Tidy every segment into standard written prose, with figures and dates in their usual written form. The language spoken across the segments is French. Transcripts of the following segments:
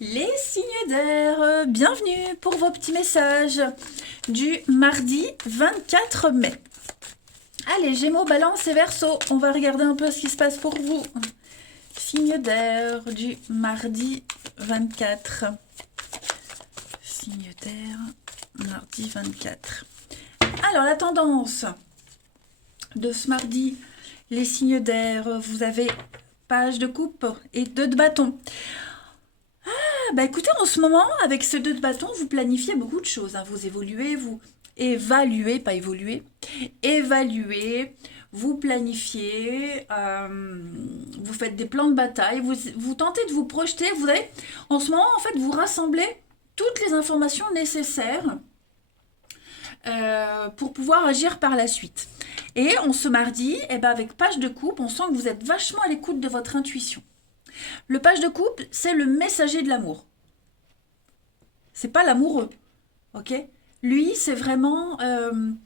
Les signes d'air, bienvenue pour vos petits messages du mardi 24 mai. Allez, Gémeaux, Balance et Verseau, on va regarder un peu ce qui se passe pour vous. Signe d'air du mardi 24. Signe d'air, mardi 24. Alors, la tendance de ce mardi, les signes d'air, vous avez page de coupe et 2 de bâton. Bah écoutez, en ce moment, avec ce 2 de bâton, vous planifiez beaucoup de choses, hein. Vous évoluez, vous évaluez, pas évoluer, évaluez, vous planifiez, vous faites des plans de bataille, vous tentez de vous projeter. Vous avez, en ce moment, en fait, vous rassemblez toutes les informations nécessaires pour pouvoir agir par la suite. Et on ce mardi, eh ben avec page de coupe, on sent que vous êtes vachement à l'écoute de votre intuition. Le page de coupe, c'est le messager de l'amour. C'est pas l'amoureux, ok. Lui, c'est vraiment un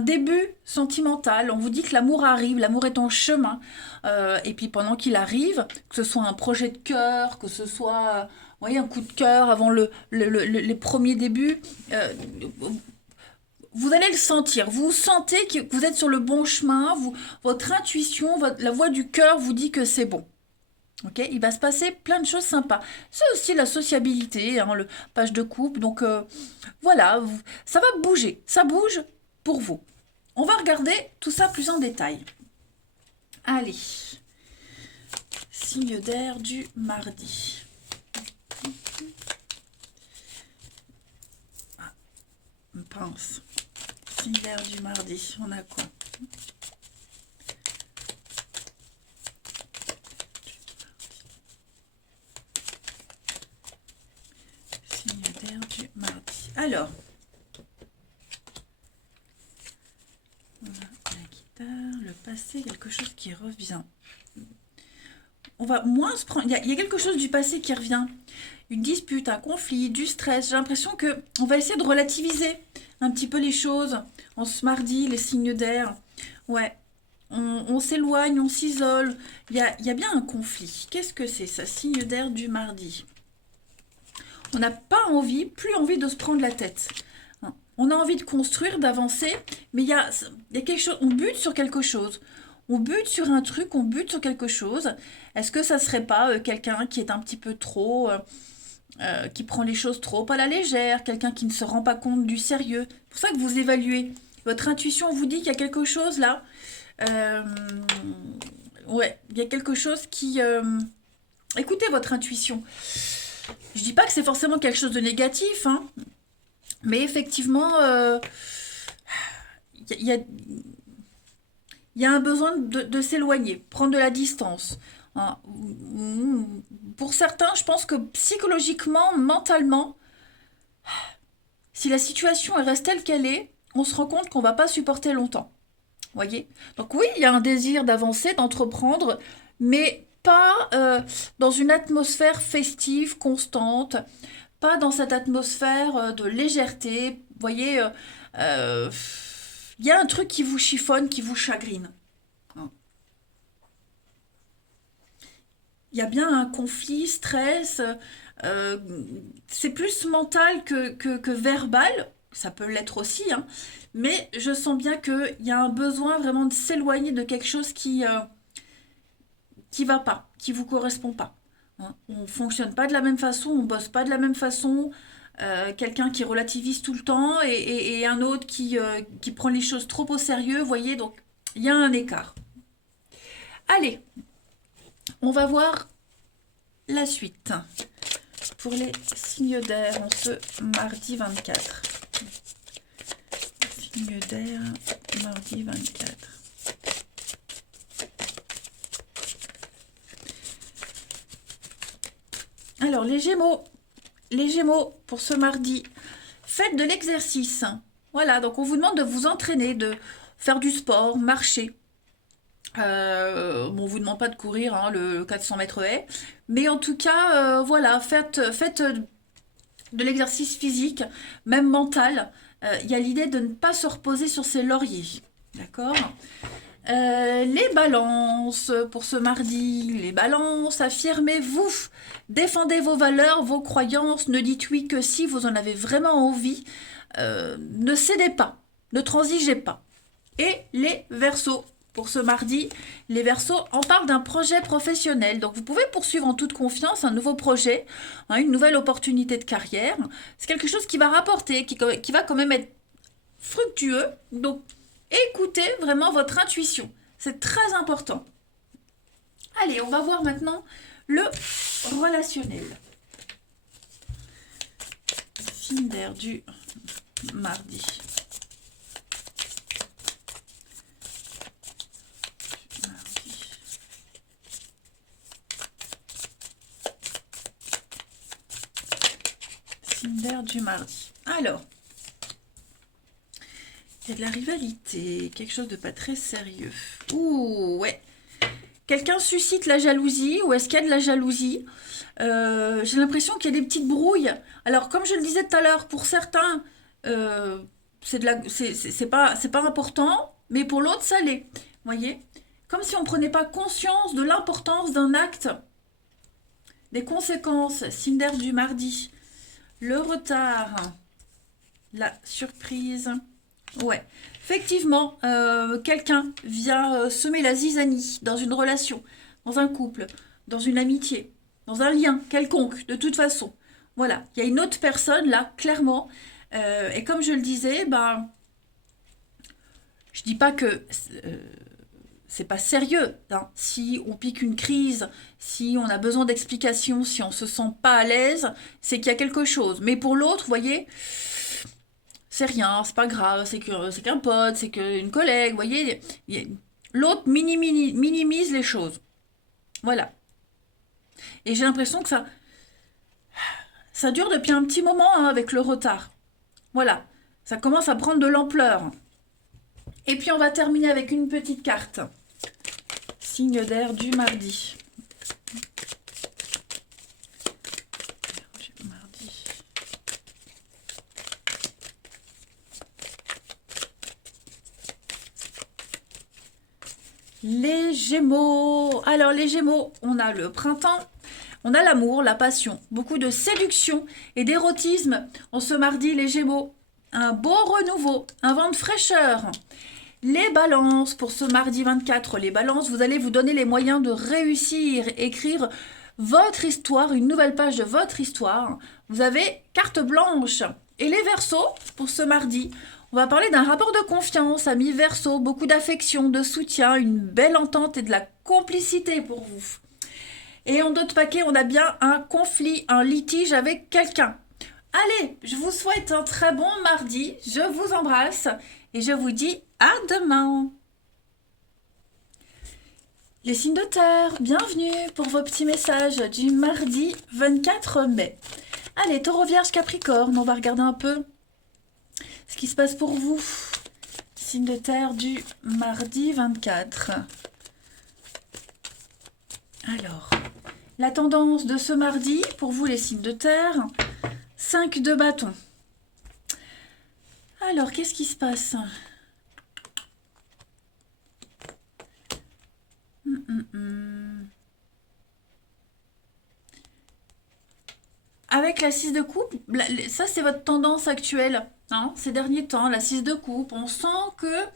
début sentimental. On vous dit que l'amour arrive, l'amour est en chemin. Et puis pendant qu'il arrive, que ce soit un projet de cœur, que ce soit vous voyez, un coup de cœur avant les premiers débuts, vous allez le sentir. Vous sentez que vous êtes sur le bon chemin. Votre intuition, la voix du cœur vous dit que c'est bon. Ok, il va se passer plein de choses sympas. C'est aussi la sociabilité, hein, le page de coupe. Donc voilà, ça va bouger. Ça bouge pour vous. On va regarder tout ça plus en détail. Allez, signe d'air du mardi. Ah, pince. Signe d'air du mardi, on a quoi? Signe d'air du mardi. Alors, la guitare, le passé, quelque chose qui revient. On va moins se prendre. Il y a quelque chose du passé qui revient. Une dispute, un conflit, du stress. J'ai l'impression que on va essayer de relativiser un petit peu les choses. En ce mardi, les signes d'air. Ouais. On s'éloigne, on s'isole. Il y a bien un conflit. Qu'est-ce que c'est ça? Signe d'air du mardi. On n'a pas envie, plus envie de se prendre la tête. On a envie de construire, d'avancer, mais il y a quelque chose, on bute sur quelque chose. On bute sur un truc, on bute sur quelque chose. Est-ce que ça serait pas quelqu'un qui est un petit peu trop, qui prend les choses trop à la légère, quelqu'un qui ne se rend pas compte du sérieux? C'est pour ça que vous évaluez. Votre intuition vous dit qu'il y a quelque chose là. Euh, ouais, il y a quelque chose qui... écoutez votre intuition. Je dis pas que c'est forcément quelque chose de négatif, hein, mais effectivement, il y a, y a un besoin de s'éloigner, prendre de la distance, hein. Pour certains, je pense que psychologiquement, mentalement, si la situation reste telle qu'elle est, on se rend compte qu'on va pas supporter longtemps. Voyez. Donc oui, il y a un désir d'avancer, d'entreprendre, mais pas dans une atmosphère festive, constante, pas dans cette atmosphère de légèreté. Vous voyez, euh, il y a un truc qui vous chiffonne, qui vous chagrine. Il y a bien un conflit, stress. euh, c'est plus mental que verbal. Ça peut l'être aussi, hein. Mais je sens bien qu'il y a un besoin vraiment de s'éloigner de quelque chose qui va pas, qui vous correspond pas, hein. On fonctionne pas de la même façon, on bosse pas de la même façon. Quelqu'un qui relativise tout le temps et un autre qui prend les choses trop au sérieux, vous voyez, donc il y a un écart. Allez, on va voir la suite pour les signes d'air en ce mardi 24. Signe d'air, mardi 24. Alors, les Gémeaux, pour ce mardi, faites de l'exercice. Voilà, donc on vous demande de vous entraîner, de faire du sport, marcher. Bon, on vous demande pas de courir, hein, le 400 mètres haies, mais en tout cas, voilà, faites de l'exercice physique, même mental. Il y a l'idée de ne pas se reposer sur ses lauriers, d'accord? Les balances pour ce mardi, les balances, affirmez-vous, défendez vos valeurs, vos croyances, ne dites oui que si vous en avez vraiment envie, ne cédez pas, ne transigez pas. Et les verseaux, pour ce mardi, les verseaux, on parle d'un projet professionnel, donc vous pouvez poursuivre en toute confiance un nouveau projet, hein, une nouvelle opportunité de carrière, c'est quelque chose qui va rapporter, qui va quand même être fructueux, donc écoutez vraiment votre intuition. C'est très important. Allez, on va voir maintenant le relationnel. Signe d'air du mardi. Signe d'air du mardi. Alors, il y a de la rivalité, quelque chose de pas très sérieux. Ouh, ouais. Quelqu'un suscite la jalousie ou est-ce qu'il y a de la jalousie? J'ai l'impression qu'il y a des petites brouilles. Alors, comme je le disais tout à l'heure, pour certains, c'est pas important, mais pour l'autre, ça l'est. Vous voyez? Comme si on ne prenait pas conscience de l'importance d'un acte, des conséquences. Signe d'air du mardi. Le retard, la surprise. Ouais, effectivement, quelqu'un vient semer la zizanie dans une relation, dans un couple, dans une amitié, dans un lien quelconque, de toute façon. Voilà, il y a une autre personne là, clairement. Et comme je le disais, ben, je dis pas que c'est pas sérieux, hein. Si on pique une crise, si on a besoin d'explications, si on se sent pas à l'aise, c'est qu'il y a quelque chose. Mais pour l'autre, vous voyez, c'est rien, c'est pas grave, c'est qu'un pote, c'est qu'une collègue, vous voyez, l'autre minimise les choses. Voilà. Et j'ai l'impression que ça dure depuis un petit moment, hein, avec le retard. Voilà. Ça commence à prendre de l'ampleur. Et puis on va terminer avec une petite carte. Signe d'air du mardi. Les Gémeaux. Alors les Gémeaux, on a le printemps, on a l'amour, la passion, beaucoup de séduction et d'érotisme. En ce mardi, les Gémeaux, un beau renouveau, un vent de fraîcheur. Les balances, pour ce mardi 24, les balances, vous allez vous donner les moyens de réussir, écrire votre histoire, une nouvelle page de votre histoire. Vous avez carte blanche. Et les Verseaux, pour ce mardi, on va parler d'un rapport de confiance, amis Verseaux, beaucoup d'affection, de soutien, une belle entente et de la complicité pour vous. Et en d'autres paquets, on a bien un conflit, un litige avec quelqu'un. Allez, je vous souhaite un très bon mardi, je vous embrasse et je vous dis à demain. Les signes de terre, bienvenue pour vos petits messages du mardi 24 mai. Allez, Taureau, Vierge, Capricorne, on va regarder un peu ce qui se passe pour vous. Signe de terre du mardi 24. Alors, la tendance de ce mardi, pour vous les signes de terre, 5 de bâton. Alors, qu'est-ce qui se passe ? Avec la 6 de coupe, ça c'est votre tendance actuelle, hein, ces derniers temps, la 6 de coupe, on sent que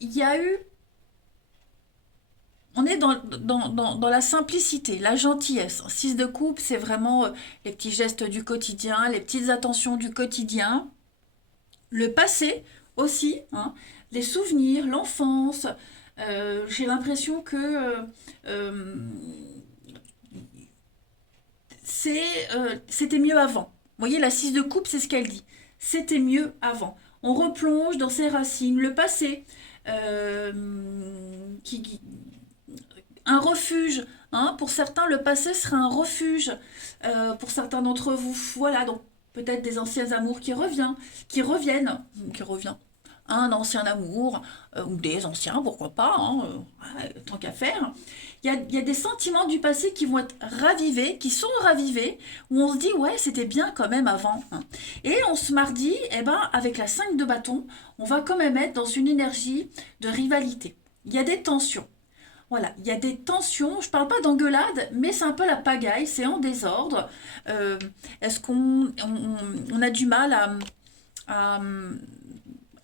il y a eu, on est dans la simplicité, la gentillesse. 6 de coupe, c'est vraiment les petits gestes du quotidien, les petites attentions du quotidien, le passé aussi, hein, les souvenirs, l'enfance. J'ai l'impression que c'était mieux avant. Vous voyez, la 6 de coupe, c'est ce qu'elle dit. C'était mieux avant. On replonge dans ses racines, le passé, euh, un refuge. Hein, pour certains, le passé serait un refuge. Pour certains d'entre vous, voilà, donc peut-être des anciens amours qui reviennent, qui revient. un ancien amour, ou des anciens, pourquoi pas, hein, ouais, tant qu'à faire. Il y a des sentiments du passé qui vont être ravivés, qui sont ravivés, où on se dit, ouais, c'était bien quand même avant, hein. Et on se mardi, eh ben, avec la 5 de bâton, on va quand même être dans une énergie de rivalité. Il y a des tensions. Voilà, il y a des tensions, je parle pas d'engueulade, mais c'est un peu la pagaille, c'est en désordre. Euh, Est-ce qu'on a du mal à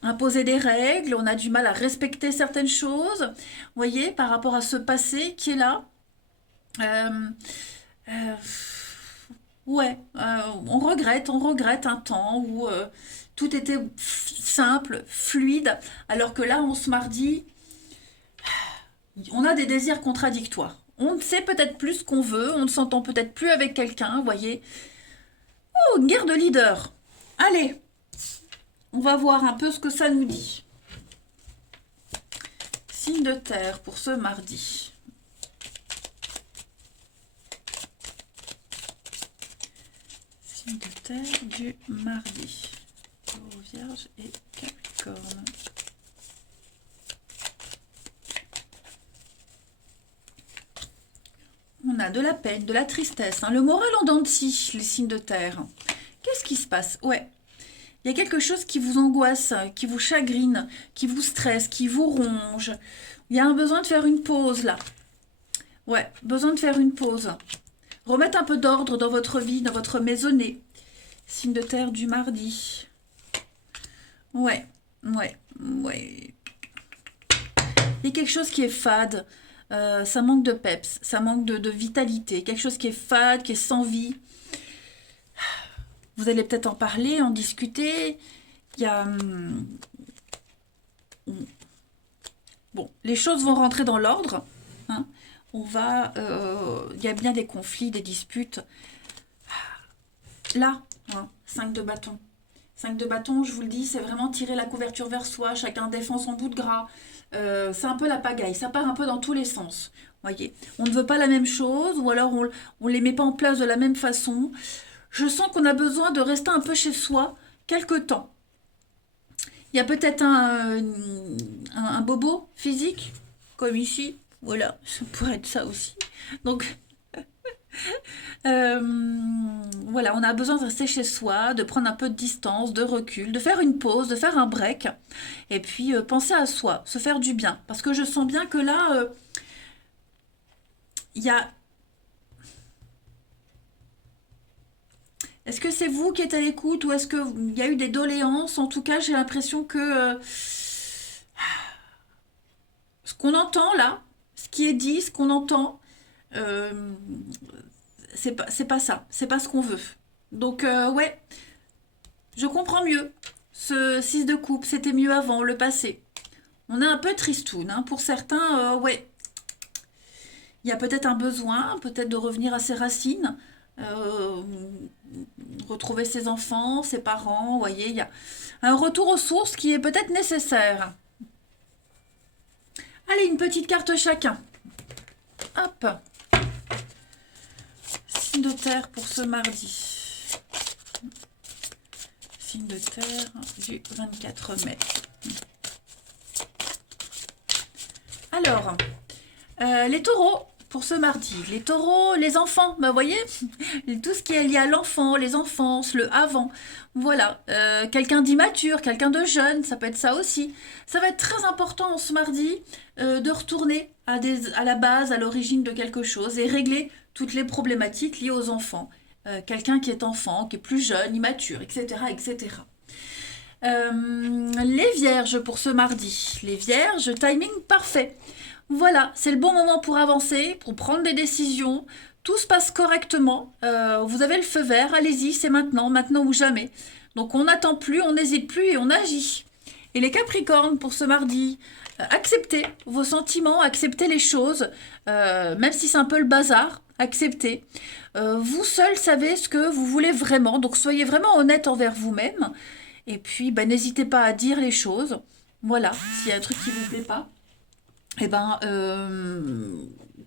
imposer des règles, on a du mal à respecter certaines choses, vous voyez, par rapport à ce passé qui est là. Euh, euh, ouais, on regrette un temps où tout était simple, fluide, alors que là, on se mardi, on a des désirs contradictoires. On ne sait peut-être plus ce qu'on veut, on ne s'entend peut-être plus avec quelqu'un, vous voyez. Oh, une guerre de leader. Allez, on va voir un peu ce que ça nous dit. Signe de terre pour ce mardi. Signe de terre du mardi. Taureau, Vierge et Capricorne. On a de la peine, de la tristesse, hein. Le moral en dents de scie, les signes de terre. Qu'est-ce qui se passe? Ouais, il y a quelque chose qui vous angoisse, qui vous chagrine, qui vous stresse, qui vous ronge. Il y a un besoin de faire une pause là. Ouais, besoin de faire une pause. Remettre un peu d'ordre dans votre vie, dans votre maisonnée. Signe de terre du mardi. Ouais, ouais, ouais. Il y a quelque chose qui est fade. Ça manque de peps, ça manque de vitalité. Quelque chose qui est fade, qui est sans vie. Vous allez peut-être en parler, en discuter. Il y a... bon, les choses vont rentrer dans l'ordre, hein. Il y a bien des conflits, des disputes. Là, hein, 5 de bâton. 5 de bâton, je vous le dis, c'est vraiment tirer la couverture vers soi. Chacun défend son bout de gras. C'est un peu la pagaille. Ça part un peu dans tous les sens. Voyez, on ne veut pas la même chose, ou alors on ne les met pas en place de la même façon. Je sens qu'on a besoin de rester un peu chez soi quelque temps. Il y a peut-être un bobo physique, comme ici. Voilà, ça pourrait être ça aussi. Donc, voilà, on a besoin de rester chez soi, de prendre un peu de distance, de recul, de faire une pause, de faire un break. Et puis, penser à soi, se faire du bien. Parce que je sens bien que là, il y a... Est-ce que c'est vous qui êtes à l'écoute ou est-ce qu'il y a eu des doléances? En tout cas, j'ai l'impression que ce qu'on entend là, ce qui est dit, ce qu'on entend, euh, c'est pas ça, c'est pas ce qu'on veut. Donc ouais, je comprends mieux. Ce 6 de coupe, c'était mieux avant, le passé. On est un peu tristoun, hein. Pour certains, ouais, il y a peut-être un besoin, peut-être de revenir à ses racines, euh, retrouver ses enfants, ses parents, vous voyez, il y a un retour aux sources qui est peut-être nécessaire. Allez, une petite carte chacun. Hop. Signe de terre pour ce mardi. Signe de terre du 24 mai. Alors, les taureaux pour ce mardi. Les taureaux, les enfants, bah, vous voyez, tout ce qui est lié à l'enfant, les enfances, le avant. Voilà, quelqu'un d'immature, quelqu'un de jeune, ça peut être ça aussi. Ça va être très important ce mardi de retourner à la base, à l'origine de quelque chose et régler toutes les problématiques liées aux enfants. Quelqu'un qui est enfant, qui est plus jeune, immature, etc., etc. Les vierges pour ce mardi. Les vierges, timing parfait. Voilà, c'est le bon moment pour avancer, pour prendre des décisions. Tout se passe correctement. Vous avez le feu vert, allez-y, c'est maintenant, maintenant ou jamais. Donc on n'attend plus, on n'hésite plus et on agit. Et les Capricornes pour ce mardi, acceptez vos sentiments, acceptez les choses, même si c'est un peu le bazar, acceptez. Vous seul savez ce que vous voulez vraiment, donc soyez vraiment honnête envers vous-même. Et puis, ben, n'hésitez pas à dire les choses. Voilà, s'il y a un truc qui vous plaît pas, eh ben,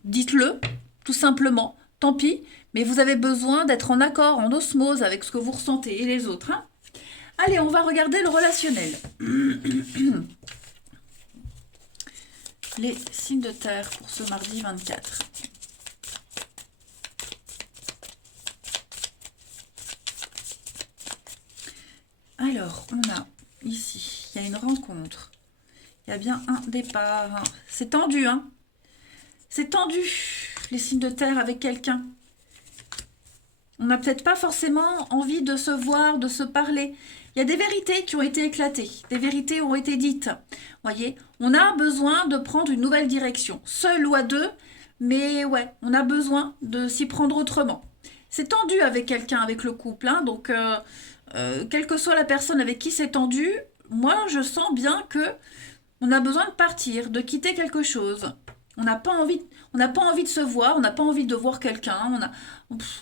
dites-le, tout simplement. Tant pis, mais vous avez besoin d'être en accord, en osmose avec ce que vous ressentez et les autres, hein. Allez, on va regarder le relationnel. Les signes de terre pour ce mardi 24. Alors, on a ici, il y a une rencontre. Il y a bien un départ. C'est tendu, hein? C'est tendu, les signes de terre avec quelqu'un. On n'a peut-être pas forcément envie de se voir, de se parler. Il y a des vérités qui ont été éclatées, des vérités ont été dites. Voyez, on a besoin de prendre une nouvelle direction, seul ou à deux, mais ouais, on a besoin de s'y prendre autrement. C'est tendu avec quelqu'un, avec le couple, hein, donc quelle que soit la personne avec qui c'est tendu, moi je sens bien que on a besoin de partir, de quitter quelque chose. On n'a pas envie, on n'a pas envie de se voir, on n'a pas envie de voir quelqu'un.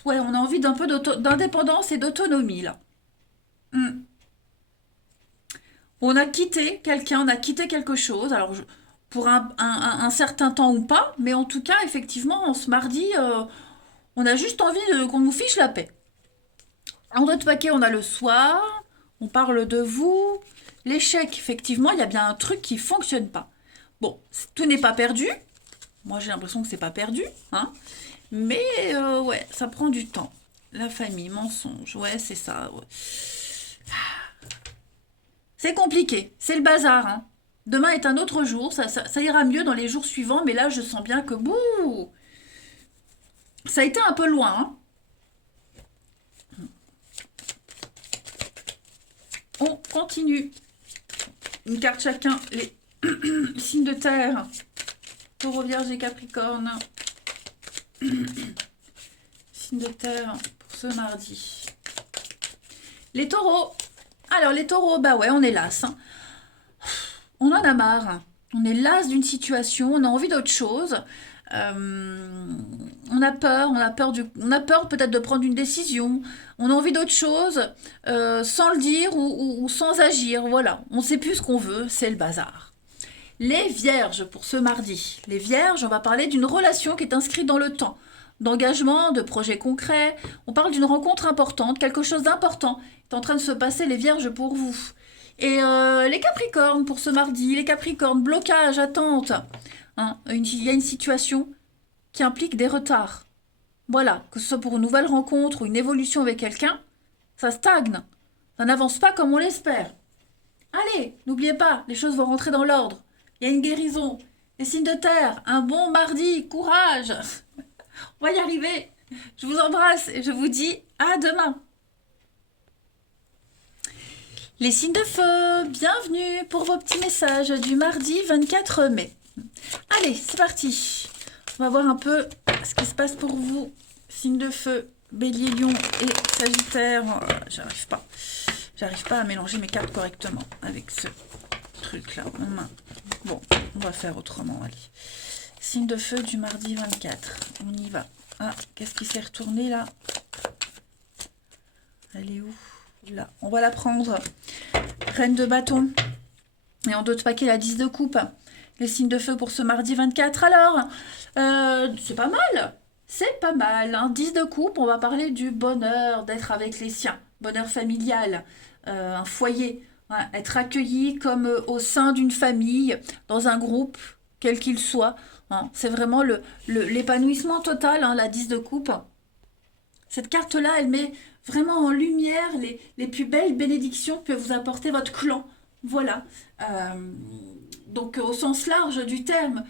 Ouais, on a envie d'un peu d'indépendance et d'autonomie là. Hmm. On a quitté quelqu'un, on a quitté quelque chose. Alors pour un certain temps ou pas, mais en tout cas, effectivement, ce mardi, on a juste envie qu'on nous fiche la paix. En notre paquet, on a le soir, on parle de vous. L'échec, effectivement, il y a bien un truc qui fonctionne pas. Bon, tout n'est pas perdu. Moi, j'ai l'impression que c'est pas perdu, hein. Mais ouais, ça prend du temps. La famille, mensonge, ouais, c'est ça. Ouais. C'est compliqué, c'est le bazar, hein. Demain est un autre jour, ça ira mieux dans les jours suivants, mais là, je sens bien que bouh, ça a été un peu loin, hein. On continue. Une carte chacun, les signes de terre. Taureau, Vierge et Capricorne. Signe de terre pour ce mardi. Les taureaux. Alors les taureaux, bah ouais, on est las, hein. On en a marre. On est las d'une situation, on a envie d'autre chose. On a peur, on a peur peut-être de prendre une décision. On a envie d'autre chose sans le dire ou sans agir. Voilà, on ne sait plus ce qu'on veut, c'est le bazar. Les vierges pour ce mardi. Les vierges, on va parler d'une relation qui est inscrite dans le temps, d'engagement, de projets concrets. On parle d'une rencontre importante, quelque chose d'important est en train de se passer, les vierges, pour vous. Et les capricornes pour ce mardi. Les capricornes, blocage, attente. Hein, il y a une situation qui implique des retards. Voilà, que ce soit pour une nouvelle rencontre ou une évolution avec quelqu'un, ça stagne. Ça n'avance pas comme on l'espère. Allez, n'oubliez pas, les choses vont rentrer dans l'ordre. Il y a une guérison. Les signes de terre, un bon mardi, courage. On va y arriver. Je vous embrasse et je vous dis à demain. Les signes de feu, bienvenue pour vos petits messages du mardi 24 mai. Allez, c'est parti. On va voir un peu ce qui se passe pour vous. Signes de feu, Bélier, Lion et Sagittaire. Oh, j'arrive pas à mélanger mes cartes correctement avec ce truc-là en main. Bon, on va faire autrement, allez. Signe de feu du mardi 24. On y va. Ah, qu'est-ce qui s'est retourné là? Elle est où? Là, on va la prendre. Reine de bâton. Et en d'autres paquets, la 10 de coupe. Les signes de feu pour ce mardi 24. Alors, c'est pas mal. C'est pas mal. Hein. 10 de coupe, on va parler du bonheur d'être avec les siens. Bonheur familial. Un foyer. Hein, être accueilli comme au sein d'une famille, dans un groupe, quel qu'il soit. Hein. C'est vraiment l'épanouissement total, hein, la 10 de coupe. Cette carte-là, elle met vraiment en lumière les plus belles bénédictions que peut vous apporter votre clan. Voilà. Donc, au sens large du terme.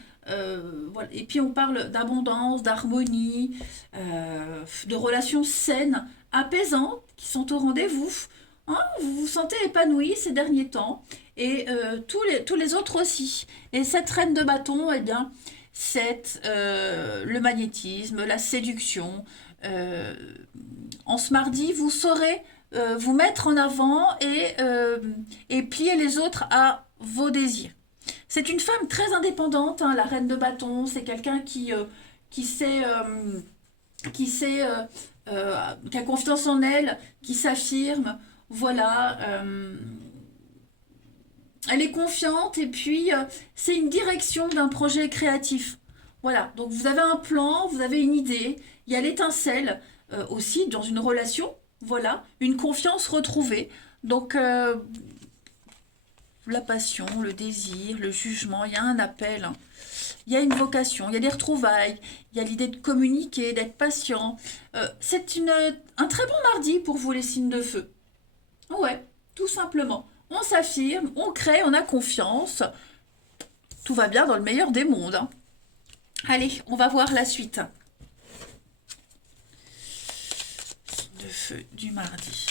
Voilà. Et puis, on parle d'abondance, d'harmonie, de relations saines, apaisantes, qui sont au rendez-vous. Hein, vous vous sentez épanoui ces derniers temps. Et tous les autres aussi. Et cette reine de bâton, eh bien, c'est le magnétisme, la séduction. En ce mardi, vous saurez vous mettre en avant et plier les autres à vos désirs. C'est une femme très indépendante, hein, la reine de bâton. C'est quelqu'un qui sait, qui a confiance en elle, qui s'affirme. Voilà. Elle est confiante et puis c'est une direction d'un projet créatif. Voilà. Donc vous avez un plan, vous avez une idée. Il y a l'étincelle aussi dans une relation. Voilà. Une confiance retrouvée. Donc, la passion, le désir, le jugement, il y a un appel, hein. Il y a une vocation, il y a des retrouvailles, il y a l'idée de communiquer, d'être patient. C'est un très bon mardi pour vous, les signes de feu. Ouais, tout simplement. On s'affirme, on crée, on a confiance. Tout va bien dans le meilleur des mondes, hein. Allez, on va voir la suite. Signe de feu du mardi.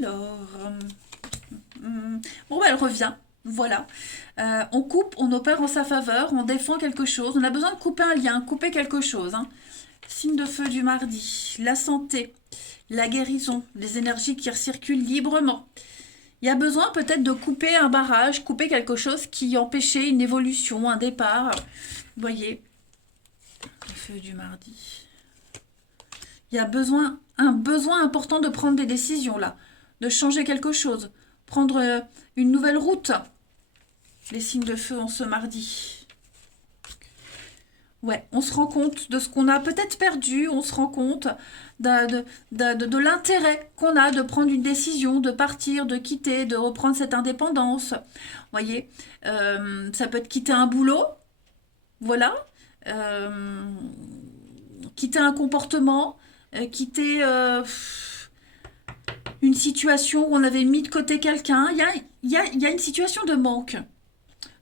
Alors, bon, bah, elle revient. Voilà. On coupe, on opère en sa faveur, on défend quelque chose. On a besoin de couper un lien, couper quelque chose, hein. Signe de feu du mardi. La santé, la guérison, les énergies qui circulent librement. Il y a besoin peut-être de couper un barrage, couper quelque chose qui empêchait une évolution, un départ. Vous voyez, le feu du mardi. Il y a un besoin important de prendre des décisions là, de changer quelque chose, prendre une nouvelle route. Les signes de feu en ce mardi. Ouais, on se rend compte de ce qu'on a peut-être perdu, on se rend compte de l'intérêt qu'on a de prendre une décision, de partir, de quitter, de reprendre cette indépendance. Vous voyez, ça peut être quitter un boulot, voilà, euh, quitter un comportement, quitter une situation où on avait mis de côté quelqu'un. Il y a une situation de manque,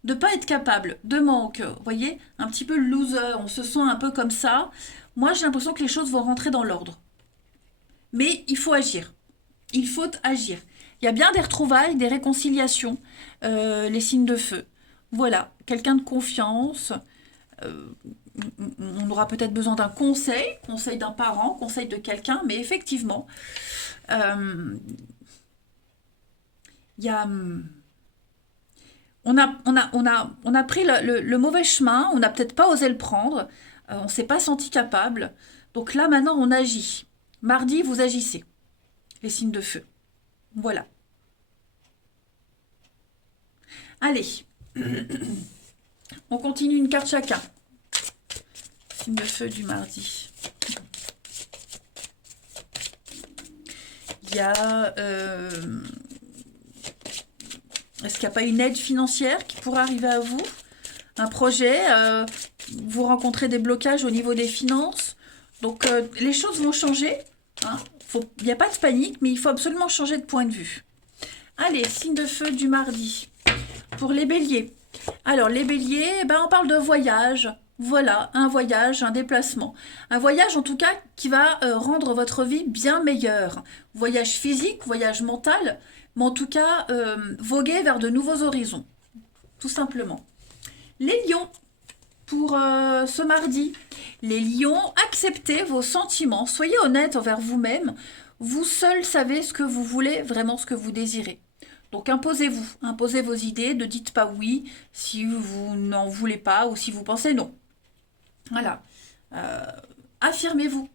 de pas être capable, de manque. Vous voyez, un petit peu loser, on se sent un peu comme ça. Moi, j'ai l'impression que les choses vont rentrer dans l'ordre. Mais il faut agir. Il faut agir. Il y a bien des retrouvailles, des réconciliations, les signes de feu. Voilà, quelqu'un de confiance. euh, on aura peut-être besoin d'un conseil, conseil d'un parent, conseil de quelqu'un, mais effectivement, euh, il y a, on a pris le mauvais chemin, on n'a peut-être pas osé le prendre, on ne s'est pas senti capable. Donc là, maintenant, on agit. Mardi, vous agissez. Les signes de feu. Voilà. Allez, on continue une carte chacun. Signe de feu du mardi. Il y a... est-ce qu'il n'y a pas une aide financière qui pourrait arriver à vous? Un projet, vous rencontrez des blocages au niveau des finances. Donc les choses vont changer, hein. Il n'y a pas de panique, mais il faut absolument changer de point de vue. Allez, signe de feu du mardi. Pour les béliers. Alors les béliers, ben, on parle de voyage. Voilà, un voyage, un déplacement. Un voyage en tout cas qui va rendre votre vie bien meilleure. Voyage physique, voyage mental, mais en tout cas voguer vers de nouveaux horizons. Tout simplement. Les lions, pour ce mardi. Les lions, acceptez vos sentiments, soyez honnête envers vous-même. Vous seul savez ce que vous voulez, vraiment ce que vous désirez. Donc imposez-vous, imposez vos idées, ne dites pas oui si vous n'en voulez pas ou si vous pensez non. Voilà. Euh, Affirmez-vous.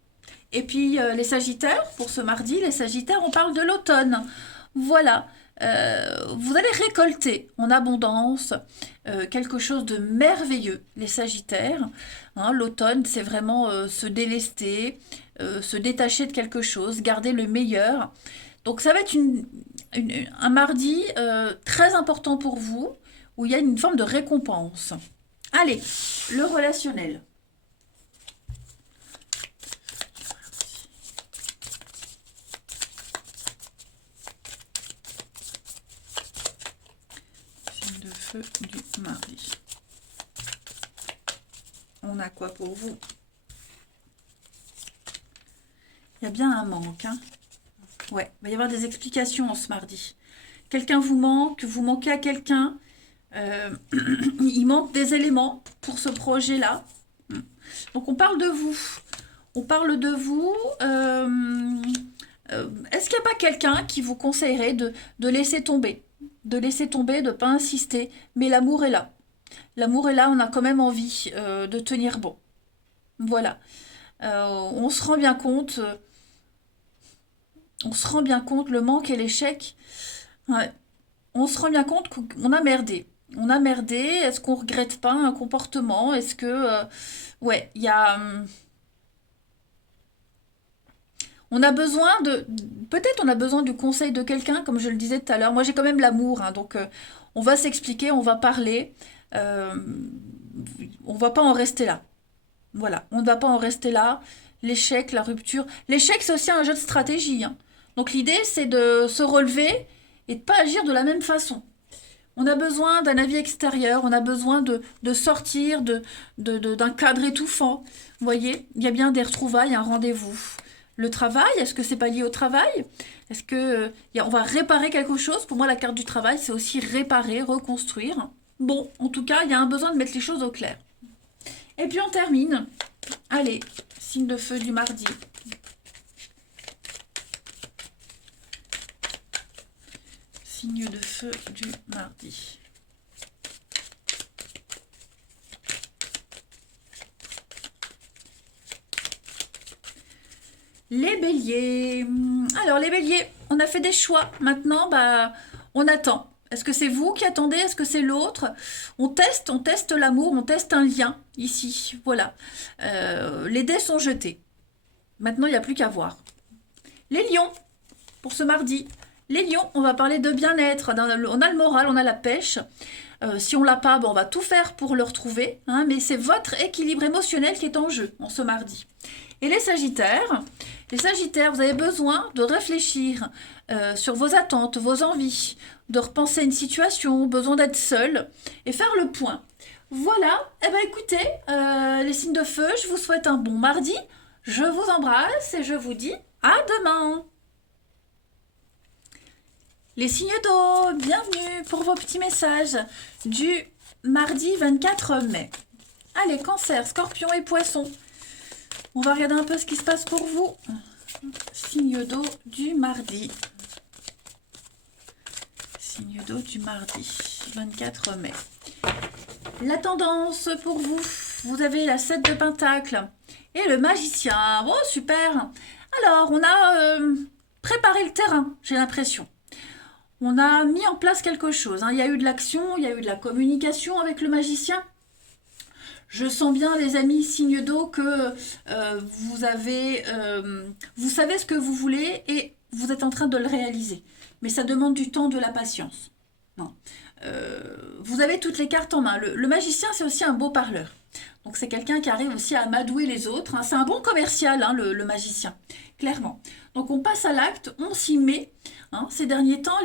Et puis les Sagittaires, pour ce mardi, les Sagittaires, on parle de l'automne. Voilà. Vous allez récolter en abondance quelque chose de merveilleux, les Sagittaires. Hein, l'automne, c'est vraiment se délester, se détacher de quelque chose, garder le meilleur. Donc ça va être un mardi très important pour vous, où il y a une forme de récompense. Allez, le relationnel. Signe de feu du mardi. On a quoi pour vous? Il y a bien un manque, hein. Ouais, il va y avoir des explications en ce mardi. Quelqu'un vous manque, vous manquez à quelqu'un. Il manque des éléments pour ce projet-là. Donc on parle de vous. On parle de vous. Est-ce qu'il n'y a pas quelqu'un qui vous conseillerait de laisser tomber? De laisser tomber, de ne pas insister. Mais l'amour est là. L'amour est là, on a quand même envie de tenir bon. Voilà. On se rend bien compte. On se rend bien compte, le manque et l'échec. Ouais. on se rend bien compte qu'on a merdé. On a merdé. Est-ce qu'on regrette pas un comportement? Est-ce que... ouais, il y a... on a besoin de... Peut-être on a besoin du conseil de quelqu'un, comme je le disais tout à l'heure. Moi, j'ai quand même l'amour, hein, donc on va s'expliquer, on va parler. Euh, on va pas en rester là. Voilà, on ne va pas en rester là. L'échec, la rupture. L'échec, c'est aussi un jeu de stratégie, hein. Donc l'idée, c'est de se relever et de pas agir de la même façon. On a besoin d'un avis extérieur, on a besoin de sortir d'un cadre étouffant. Vous voyez, il y a bien des retrouvailles, un rendez-vous. Le travail, est-ce que c'est pas lié au travail? Est-ce que on va réparer quelque chose? Pour moi, la carte du travail, c'est aussi réparer, reconstruire. Bon, en tout cas, il y a un besoin de mettre les choses au clair. Et puis on termine. Allez, signe de feu du mardi. Signe de feu du mardi. Les béliers. Alors les béliers, on a fait des choix. Maintenant, bah, on attend. Est-ce que c'est vous qui attendez? Est-ce que c'est l'autre? On teste l'amour, on teste un lien ici. Voilà. Les dés sont jetés. Maintenant, il n'y a plus qu'à voir. Les lions, pour ce mardi. Les lions, on va parler de bien-être. On a le moral, on a la pêche. Si on l'a pas, bon, on va tout faire pour le retrouver. Hein, mais c'est votre équilibre émotionnel qui est en jeu en ce mardi. Et les sagittaires, vous avez besoin de réfléchir sur vos attentes, vos envies, de repenser une situation, besoin d'être seul et faire le point. Voilà, eh ben écoutez, les signes de feu, je vous souhaite un bon mardi. Je vous embrasse et je vous dis à demain. Les signes d'eau, bienvenue pour vos petits messages du mardi 24 mai. Allez, cancer, scorpion et poisson. On va regarder un peu ce qui se passe pour vous. Signe d'eau du mardi. Signe d'eau du mardi 24 mai. La tendance pour vous, vous avez la 7 de Pentacle et le magicien. Oh, super! Alors, on a préparé le terrain, j'ai l'impression. On a mis en place quelque chose, hein. Il y a eu de l'action, il y a eu de la communication avec le magicien. Je sens bien, les amis, signe d'eau, que vous savez ce que vous voulez et vous êtes en train de le réaliser. Mais ça demande du temps, de la patience. Non. Vous avez toutes les cartes en main. Le magicien, c'est aussi un beau parleur. Donc c'est quelqu'un qui arrive aussi à amadouer les autres, hein. C'est un bon commercial, hein, le magicien, clairement. Donc on passe à l'acte, on s'y met, hein. Ces derniers temps,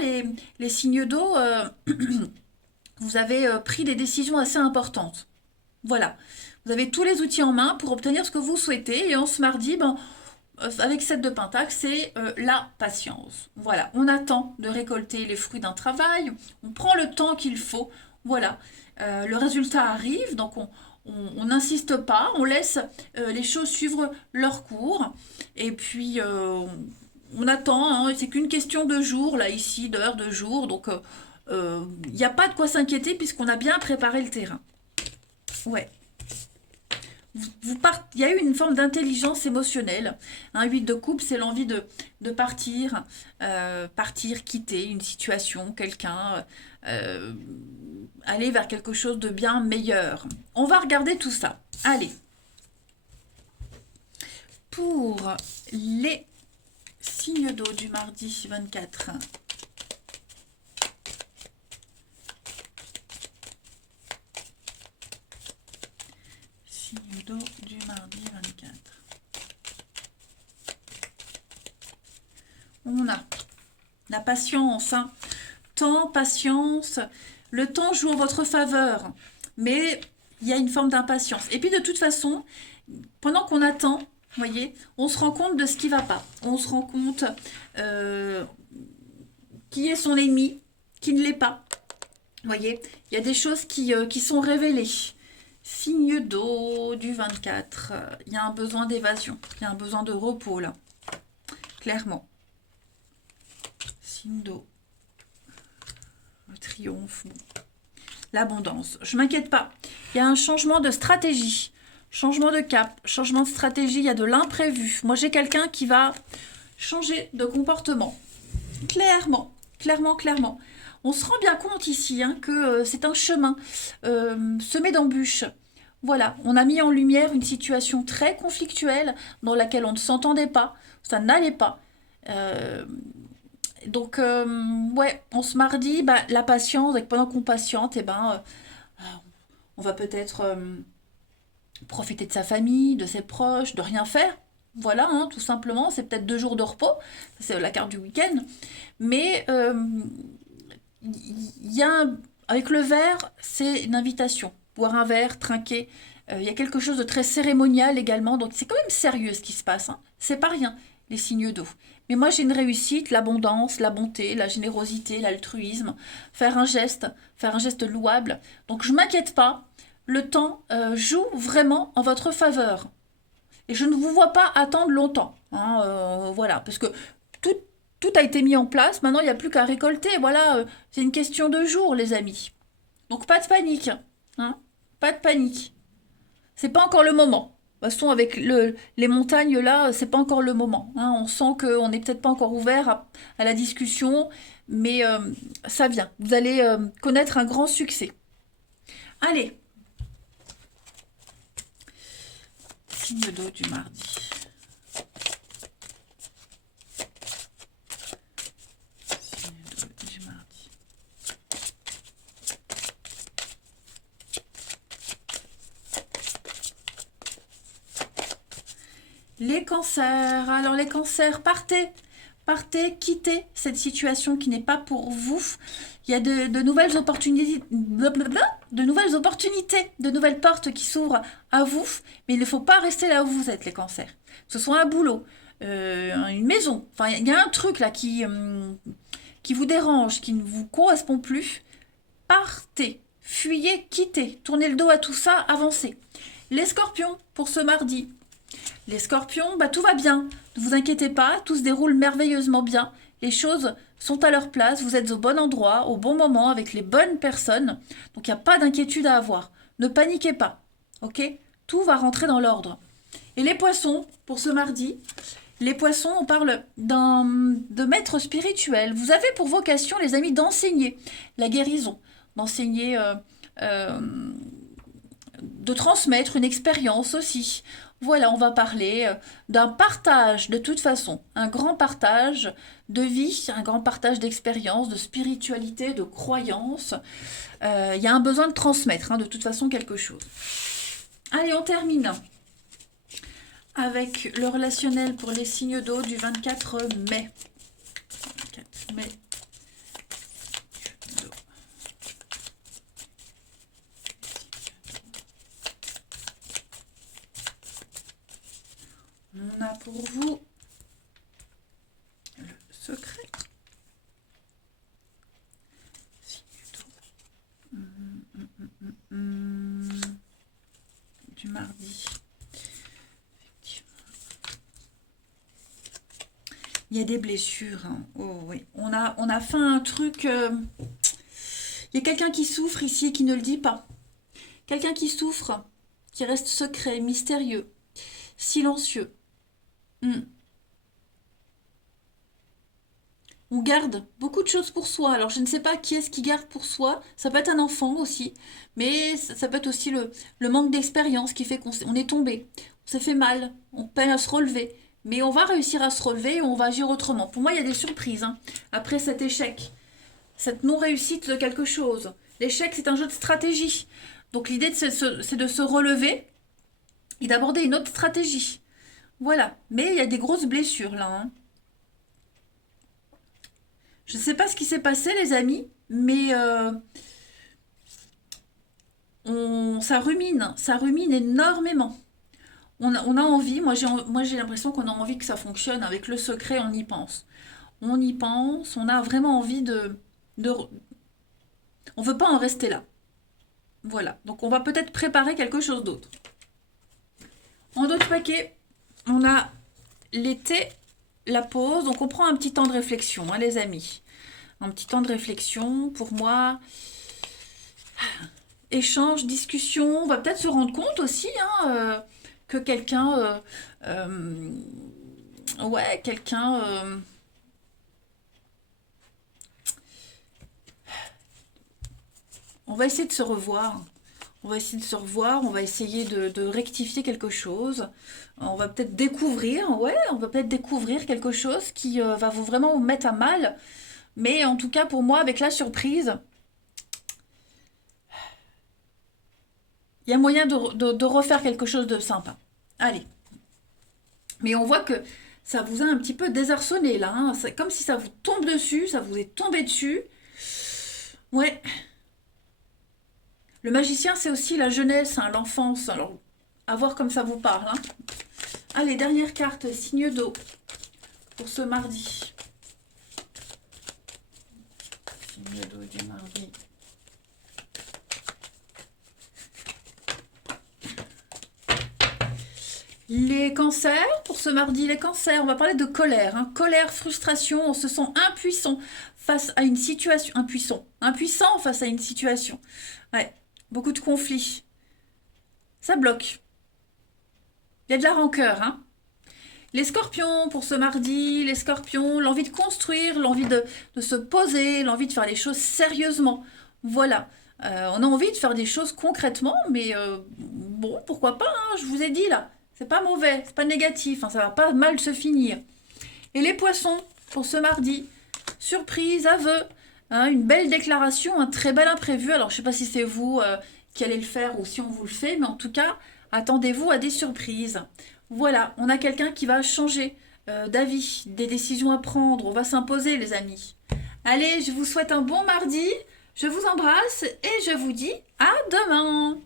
les signes d'eau, vous avez pris des décisions assez importantes. Voilà, vous avez tous les outils en main pour obtenir ce que vous souhaitez. Et en ce mardi, ben, avec 7 de Pentacle, c'est la patience. Voilà, on attend de récolter les fruits d'un travail, on prend le temps qu'il faut. Voilà, le résultat arrive, donc on n'insiste pas, on laisse les choses suivre leur cours. Et puis, on attend, hein, c'est qu'une question de jours, là, ici, d'heures, de jours. Donc, il n'y a pas de quoi s'inquiéter puisqu'on a bien préparé le terrain. Ouais. Il y a eu une forme d'intelligence émotionnelle. Un 8 de coupe, c'est l'envie de partir, partir, quitter une situation, quelqu'un, aller vers quelque chose de bien meilleur. On va regarder tout ça. Allez. Pour les signes d'eau du mardi 24. Signe d'eau du mardi 24. On a la patience, hein. Temps, patience. Le temps joue en votre faveur, mais il y a une forme d'impatience. Et puis de toute façon, pendant qu'on attend, voyez, on se rend compte de ce qui ne va pas. On se rend compte qui est son ennemi, qui ne l'est pas. Voyez, il y a des choses qui sont révélées. Signe d'eau du 24. Il y a un besoin d'évasion. Il y a un besoin de repos là. Clairement. Signe d'eau. Le triomphe. L'abondance. Je ne m'inquiète pas. Il y a un changement de stratégie. Changement de cap. Changement de stratégie. Il y a de l'imprévu. Moi, j'ai quelqu'un qui va changer de comportement. Clairement. Clairement, clairement. On se rend bien compte ici hein, que c'est un chemin semé d'embûches. Voilà, on a mis en lumière une situation très conflictuelle dans laquelle on ne s'entendait pas, ça n'allait pas. Euh, ouais, on se mardi, bah, la patience, et pendant qu'on patiente, on va peut-être profiter de sa famille, de ses proches, de rien faire. Voilà, hein, tout simplement, c'est peut-être 2 jours de repos, c'est la carte du week-end. Mais il y a avec le verre, c'est une invitation. Boire un verre, trinquer. Il y a quelque chose de très cérémonial également, donc c'est quand même sérieux ce qui se passe. Hein. C'est pas rien, les signes d'eau. Mais moi j'ai une réussite, l'abondance, la bonté, la générosité, l'altruisme, faire un geste louable. Donc je m'inquiète pas, le temps joue vraiment en votre faveur. Et je ne vous vois pas attendre longtemps. Hein, voilà, parce que tout, tout a été mis en place. Maintenant, il n'y a plus qu'à récolter. Voilà, c'est une question de jours, les amis. Donc, pas de panique. Hein, pas de panique. C'est pas encore le moment. De toute façon, avec les montagnes là, c'est pas encore le moment. Hein. On sent qu'on n'est peut-être pas encore ouvert à la discussion, mais ça vient. Vous allez connaître un grand succès. Allez, signe d'eau du mardi. Du mardi. Les cancers. Alors les cancers, partez. Partez, quittez cette situation qui n'est pas pour vous. Il y a de nouvelles opportunités, de nouvelles opportunités, de nouvelles portes qui s'ouvrent à vous. Mais il ne faut pas rester là où vous êtes, les cancers. Que ce soit un boulot, une maison. Enfin, il y a un truc là qui vous dérange, qui ne vous correspond plus. Partez, fuyez, quittez, tournez le dos à tout ça, avancez. Les scorpions, pour ce mardi. Les scorpions, bah, tout va bien. Ne vous inquiétez pas, tout se déroule merveilleusement bien. Les choses sont à leur place, vous êtes au bon endroit, au bon moment, avec les bonnes personnes. Donc il n'y a pas d'inquiétude à avoir. Ne paniquez pas. Ok? Tout va rentrer dans l'ordre. Et les poissons, pour ce mardi, les poissons, on parle de maître spirituel. Vous avez pour vocation, les amis, d'enseigner la guérison, d'enseigner, euh, de transmettre une expérience aussi. Voilà, on va parler d'un partage de toute façon, un grand partage de vie, un grand partage d'expérience, de spiritualité, de croyance. Il y a un besoin de transmettre de toute façon quelque chose. Allez, on termine avec le relationnel pour les signes d'eau du 24 mai. 24 mai. On a pour vous le secret. Du mardi. Il y a des blessures. Hein. Oh oui. On a fait un truc. Il y a quelqu'un qui souffre ici et qui ne le dit pas. Quelqu'un qui souffre, qui reste secret, mystérieux, silencieux. On garde beaucoup de choses pour soi. Alors je ne sais pas qui est-ce qui garde pour soi. Ça peut être un enfant aussi. Mais ça peut être aussi le manque d'expérience qui fait qu'on est tombé. On s'est fait mal. On peine à se relever. Mais on va réussir à se relever et on va agir autrement. Pour moi, il y a des surprises. Hein, après cet échec. Cette non-réussite de quelque chose. L'échec, c'est un jeu de stratégie. Donc l'idée, c'est de se relever et d'aborder une autre stratégie. Voilà. Mais il y a des grosses blessures là. Hein. Je ne sais pas ce qui s'est passé, les amis, mais ça rumine énormément. On a envie, moi j'ai l'impression qu'on a envie que ça fonctionne. Avec le secret, on y pense. On y pense, on a vraiment envie de on veut pas en rester là. Voilà. Donc on va peut-être préparer quelque chose d'autre. En d'autres paquets, on a l'été, la pause. Donc on prend un petit temps de réflexion, hein, les amis. Un petit temps de réflexion. Pour moi, échange, discussion. On va peut-être se rendre compte aussi que quelqu'un... ouais, quelqu'un... on va essayer de se revoir. On va essayer de se revoir, on va essayer de rectifier quelque chose. On va peut-être découvrir, ouais, on va peut-être découvrir quelque chose qui va vous vraiment vous mettre à mal. Mais en tout cas, pour moi, avec la surprise, il y a moyen de refaire quelque chose de sympa. Allez. Mais on voit que ça vous a un petit peu désarçonné là, hein. C'est comme si ça vous tombe dessus, ça vous est tombé dessus. Ouais. Le magicien, c'est aussi la jeunesse, hein, l'enfance. Alors, à voir comme ça vous parle, hein. Allez, dernière carte, signe d'eau pour ce mardi. Signe d'eau du mardi. Les cancers, pour ce mardi, les cancers, on va parler de colère, hein. Colère, frustration, on se sent impuissant face à une situation. Impuissant face à une situation. Ouais, beaucoup de conflits. Ça bloque. Il y a de la rancœur, hein. Les scorpions, pour ce mardi, les scorpions, l'envie de construire, l'envie de se poser, l'envie de faire les choses sérieusement. Voilà. On a envie de faire des choses concrètement, mais bon, pourquoi pas, hein, je vous ai dit là. C'est pas mauvais, c'est pas négatif, hein, ça va pas mal se finir. Et les poissons, pour ce mardi, surprise, aveu, hein, une belle déclaration, un très bel imprévu. Alors je sais pas si c'est vous qui allez le faire ou si on vous le fait, mais en tout cas, attendez-vous à des surprises. Voilà, on a quelqu'un qui va changer d'avis, des décisions à prendre, on va s'imposer les amis. Allez, je vous souhaite un bon mardi, je vous embrasse et je vous dis à demain.